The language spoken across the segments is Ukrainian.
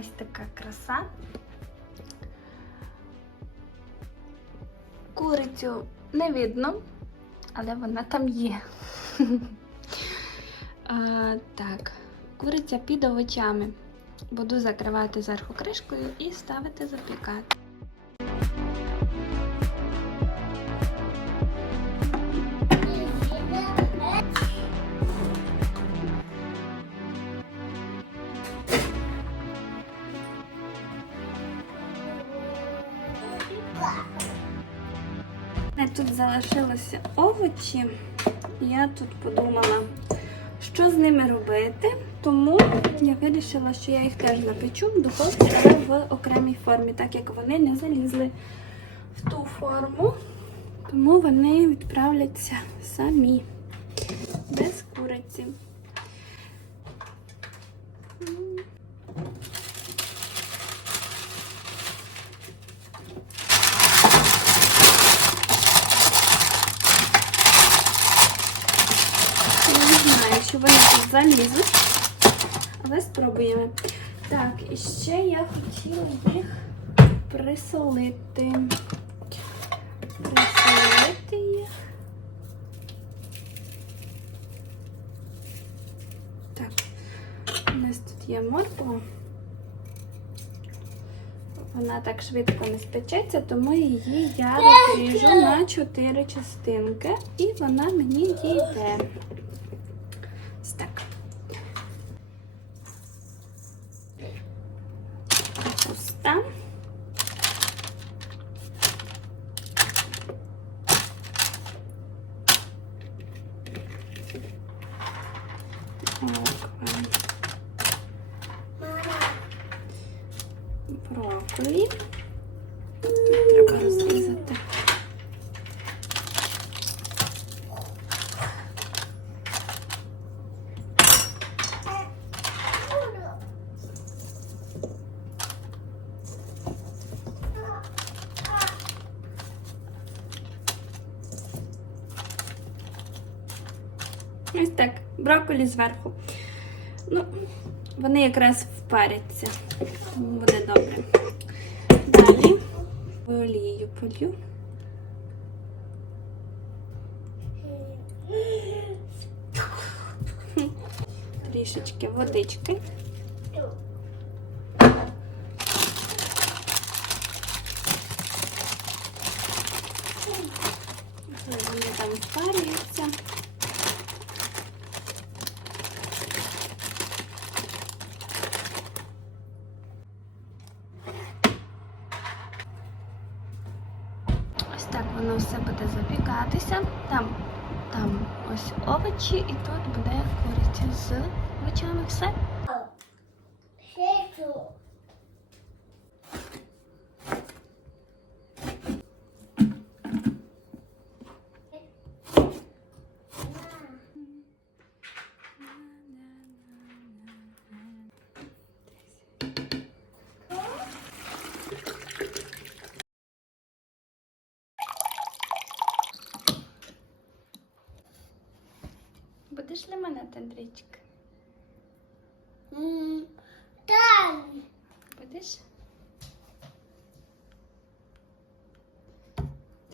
Ось така краса. Курицю не видно, але вона там є. А, так, куриця під овочами. Буду закривати зверху кришкою і ставити запікати. Тут залишилися овочі. Я тут подумала, що з ними робити. Тому я вирішила, що я їх теж напечу в духовці, але в окремій формі, так як вони не залізли в ту форму. Тому вони відправляться самі, без куриці. Я не знаю, що вони тут залізуть, але спробуємо. Так, і ще я хотіла їх присолити. Присолити їх. Так, у нас тут є морква. Вона так швидко не спечеться, тому її я розріжу на чотири частинки, і вона мені дійде. Ось так. Капуста. Морква. Брокколі. Треба розрізати. Ось так, брокколі зверху. Ну, вони якраз впаряться, буде добре. Далі олією полью. Трішечки водички. Вони там впарюються. Ось так воно все буде запікатися. Там, там ось овочі, і тут буде куриця з овочами. Все. Будеш лимонад, Андрійчик? Так. Будеш?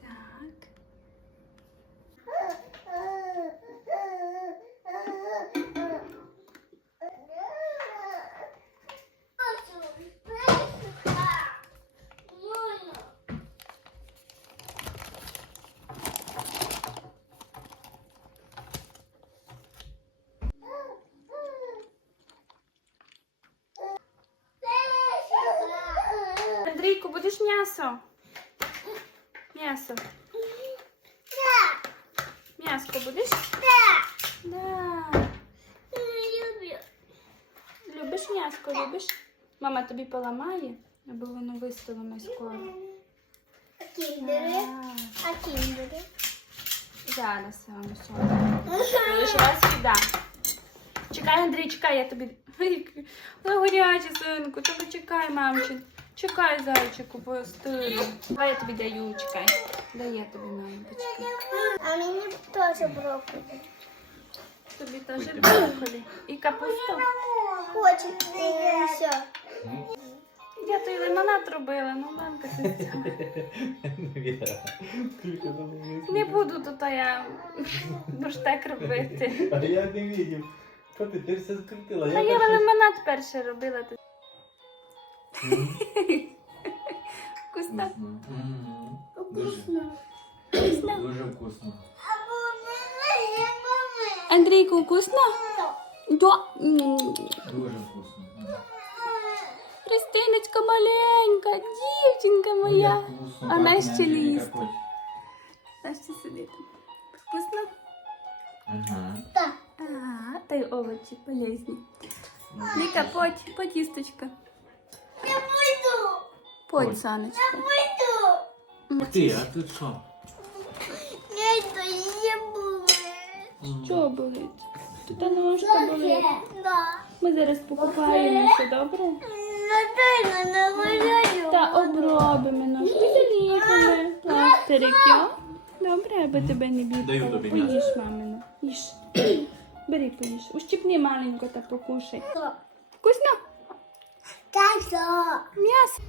Так. Андрійку, будеш м'ясо? М'ясо. М'яско будеш? Да. Любиш м'яско, любиш? Мама тобі поламає, аби воно вистило м'яско. А кіндери? А кіндери? Зараз я вам усе. Залишилась їда. Чекай, Андрій, чекай, я тобі. Ой, гаряче, синку, то почекай, мамчин. Чекай, зайчику, постину. Давай я тобі даю, чекай. Дай я тобі, мамі, почекай. А мені теж брокколі. Тобі теж брокколі. І капусту. хоче. Все. Я той лимонад робила, ну мамка ти цього. Не буду тут я буштек робити. А я не видів. Що ти, ти все скрутила? А я лимонад перше робила. Тут. Вкусно? Мгм. Дуже, Вкусно. дуже вкусно. Андрійку, вкусно? Да. М. Дуже вкусно. Мгм. Христиночка маленька, дівчинка моя. Ой, як вкусно А пахне, нас ще Анжеліка, ліст. Коть. Та ще сидить. Вкусно? Ага. А, та й овочі полезні. Ліка, подь, подь їсточка. Я пойду. Подь. Пойду. Ти, а тут що? Я йду, я буду. Що болить? Тут ножка болить. Да. Ми зараз покупаємося, добре? Та обробимо ножки, заліпимо пластирики. Добре, аби тебе не Даю бігало. тобі Поїж, м'ясо. мамино. Їж. Бери, поїж. Ущипни маленько та покушай. Вкусно? Так, що? М'ясо.